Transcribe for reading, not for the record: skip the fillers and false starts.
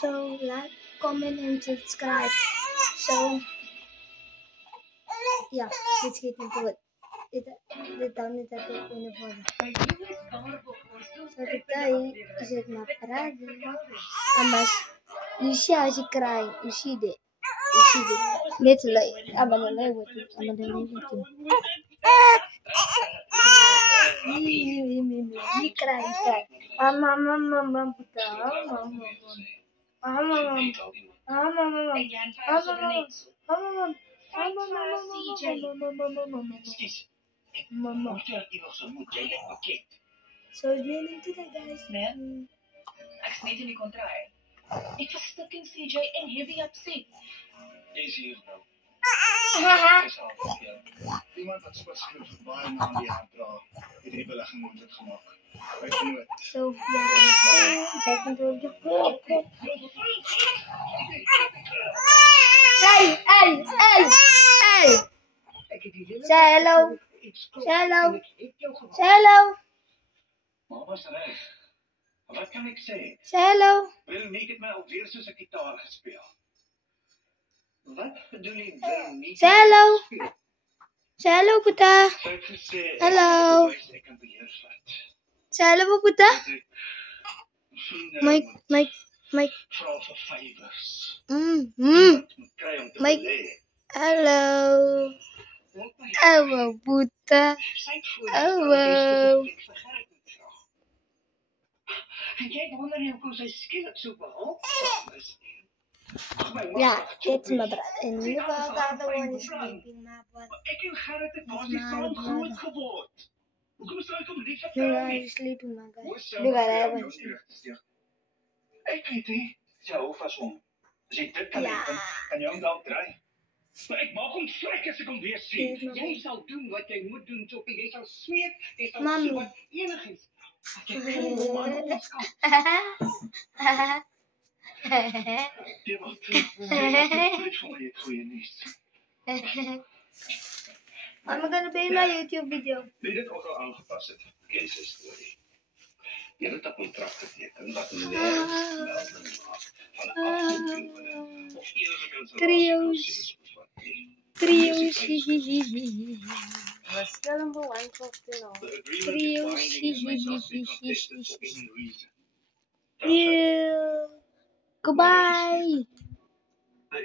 So like, comment and subscribe. So ja, dit schiet niet goed. Dit dan niet dat ik in de volgende. So today is it my parade. You see how she crying. You see that. Let's lay. I'm gonna lay with you. He crying. Mama. So it's meaning today, guys. Ek smet in die kontraai. Ek was stuck in CJ en heavy upset. Jy's hier nou. Iemand wat spesifiek vir baie maande hier dra, het die belegging moontlik gemaak. So yeah, second to the Hey! Say hello. Mama's reg. Wat kan ek sê? Say hello. Veronique het my alweer soos 'n gitaar gespeel. Wat bedoel jy Veronique? Say hello. Say hello, Puta. Hello. Ek kan beheer vat. Say hello, Puta. Mike. Vra vir favors. Kry om te Mike. belê. Hello. Hello, Puta. Hello. En jy wonder nie hoekom sy skielik so behaal is. Yeah, that's my brother. And you got the other one is sleeping, my brother. Ek en Gerrit het basies saam groot geword. Hoekom sou ek hom lief hê? You guys sleeping, my guy. Look at that one. Ek weet nie, jy hou vas hom. As jy dit kan doen, kan jy hom dalk draai. Maar ek maak hom vrek as ek hom weer sien. Jy sal doen wat jy moet doen, Choppie. Jy sal smeek, jy sal so wat enigiets. Jy kan hom aan ons kant. Jy mag terug. Ek voel jy nie. I'm gonna be in my YouTube video. Wie dit ook al aangepas het, ken sy storie. Jy het 'n kontrak geteken wat in die melding maak van 'n afsluiting of enige Trios. Was film belangrijk te nog. Trios. Goodbye.